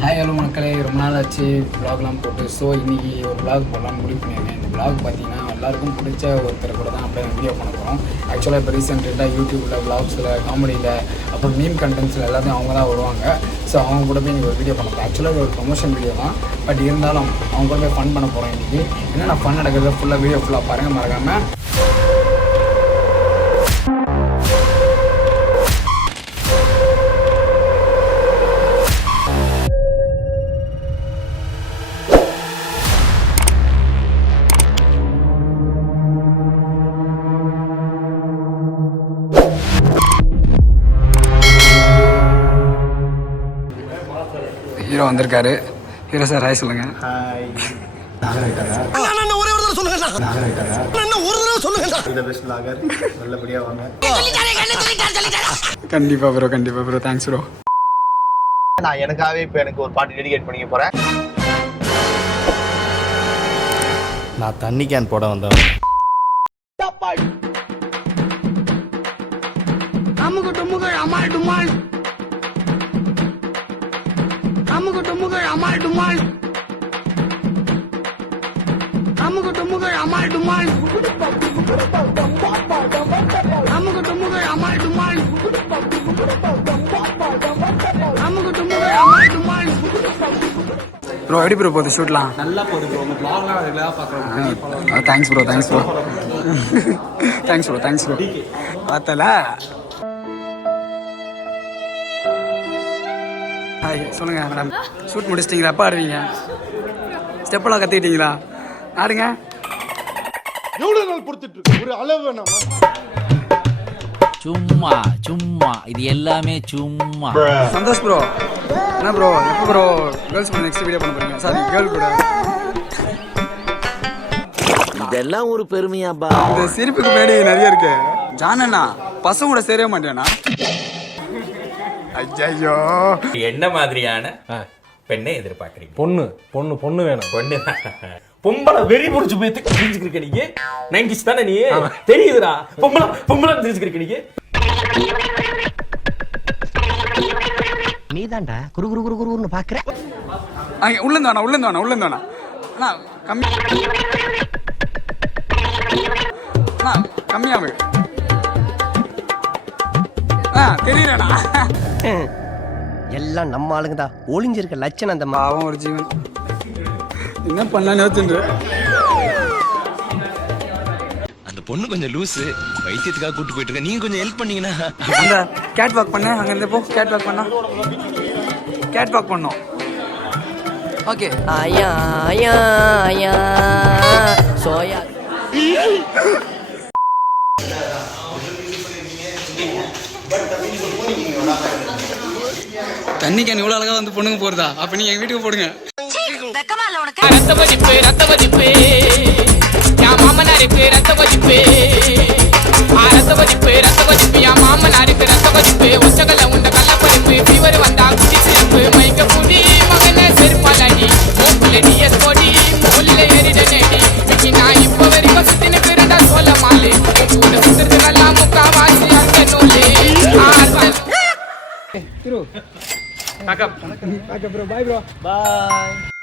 Hi hello மக்களே, ரொம்ப நாள் ஆச்சு விலாக்லாம் போட்டு. ஸோ இன்றைக்கி ஒரு விலாக் போடலாம் முடிவு பண்ணியிருக்கேன். இந்த விலாக் பார்த்தீங்கன்னா எல்லாருக்கும் பிடிச்ச ஒருத்தர் கூட தான் அப்படியே வீடியோ பண்ண போகிறோம். ஆக்சுவலாக இப்போ ரீசெண்டாக யூடியூப்பில் விலாக்ஸில் காமெடியில் அப்புறம் மீம் கண்டென்ட்ஸில் எல்லாத்தையும் அவங்க தான் வருவாங்க. ஸோ அவங்க கூட போய் இன்றைக்கி ஒரு வீடியோ பண்ண போகிறோம். ஆக்சுவலாக ஒரு ப்ரொமோஷன் வீடியோ தான், பட் இருந்தாலும் அவங்க கூட போய் ஃபன் பண்ண போகிறோம். இன்றைக்கி என்னென்ன ஃபன் நடக்கிறது ஃபுல்லாக வீடியோ ஃபுல்லாக பாருங்கள் மறக்காமல். ஹீரோ வந்திருக்காரு. ஹீரோ சார் ஹாய் சொல்லுங்க. ஹாய். நல்லபடியா வாங்க. கண்டிப்பா ப்ரோ தேங்க்ஸ் ப்ரோ. நான் எனக்காகவே இப்போ எனக்கு ஒரு பாட்டு டெடிகேட் பண்ணிக்க போறேன். நான் தண்ணி கேன் போட வந்தேன். ப்ரோ எப்படி ப்ரோ போகுது ஷூட்லாம்? நல்லா போகுது ப்ரோ. உங்கள் ப்ளாக்லாம் ரெகுலராக பார்க்குறோம். தேங்க்ஸ் ப்ரோ தேங்க்ஸ் ப்ரோ பார்த்தல. ஹாய் சொல்லுங்க மேடம். ஷூட் முடிச்சிட்டிங்களா? எப்போ ஆடுவீங்க? ஸ்டெப்பெல்லாம் கற்றுக்கிட்டீங்களா? ஆடுங்க. எவ்வளோ நாள் பொறுத்துட்டு இருக்கு? ஒரு அளவு வேணாமா? சும்மா இது எல்லாமே சும்மா. சந்தோஷ் ப்ரோ என்ன ப்ரோ எப்போ ப்ரோ கேர்ள்ஸ் கூட நெக்ஸ்ட் வீடியோ பண்ண போறீங்க? சாரி கேர்ள் கூட. இதெல்லாம் ஒரு பெருமையாப்பா. இந்த சிரிப்புக்கு முன்னாடி நிறைய இருக்கு. ஜானண்ணா பசங்க கூட சேரவே மாட்டேனா? ஐயோ என்ன மாதிரியான பெண்ணை எதிர்பார்க்குறீங்க? பொண்ணு வேணும். பொண்ணு பொம்பளை வெறி முடிச்சு போய் தெரிஞ்சுக்கிருக்க நீங்க. 90s தானே நீ? தெரியுதுடா. பொம்பளை தெரிஞ்சுக்கிருக்க நீங்க. நீதான்டா குரு பாக்குற. உள்ளந்தானா அண்ணா கம்மியாவு தெரியலண்ணா. எல்லாம் நம்ம ஆளுங்க தான். ஒளிஞ்சிருக்க லட்சணம் அந்த பாவம் ஒரு ஜீவன். என்ன பண்ணலாம் யோசிச்சுட்டு. அந்த பொண்ணு கொஞ்சம் லூசு, வைத்தியத்துக்காக கூட்டு போயிட்டு இருக்க. நீங்க கொஞ்சம் ஹெல்ப் பண்ணீங்கன்னா. அந்த கேட் வாக் பண்ண அங்க இருந்து போ. கேட் வாக் பண்ணோம். ஓகே. ஆயா சோயா. தண்ணி கேன் இவ்வளவு அழகா வந்து பொண்ணுங்க போறதா? அப்ப நீங்க எங்க வீட்டுக்கு போடுங்க. ரத்த வதிப்பு என் மாமனாருக்கு ரத்த வதிப்பு என் மாமனாருக்கு ரத்த வதிப்பு. ஒச்சகல்ல உண்ட கள்ளப்பருப்பு ஃபீவர் வந்தா குடி சிறப்பு. மைக்க புடி மகன செருப்பாலடி ஓப்புலடி எஸ்போடி மூலில ஏறிட நேடி. இன்னைக்கு நான் இப்ப வரைக்கும் சுத்தின பேருடா சொல்ல மாலு. கூட சுத்துறதுக்கெல்லாம் முக்காவாசி அங்க நூலு. Bro bye bro. பாய்.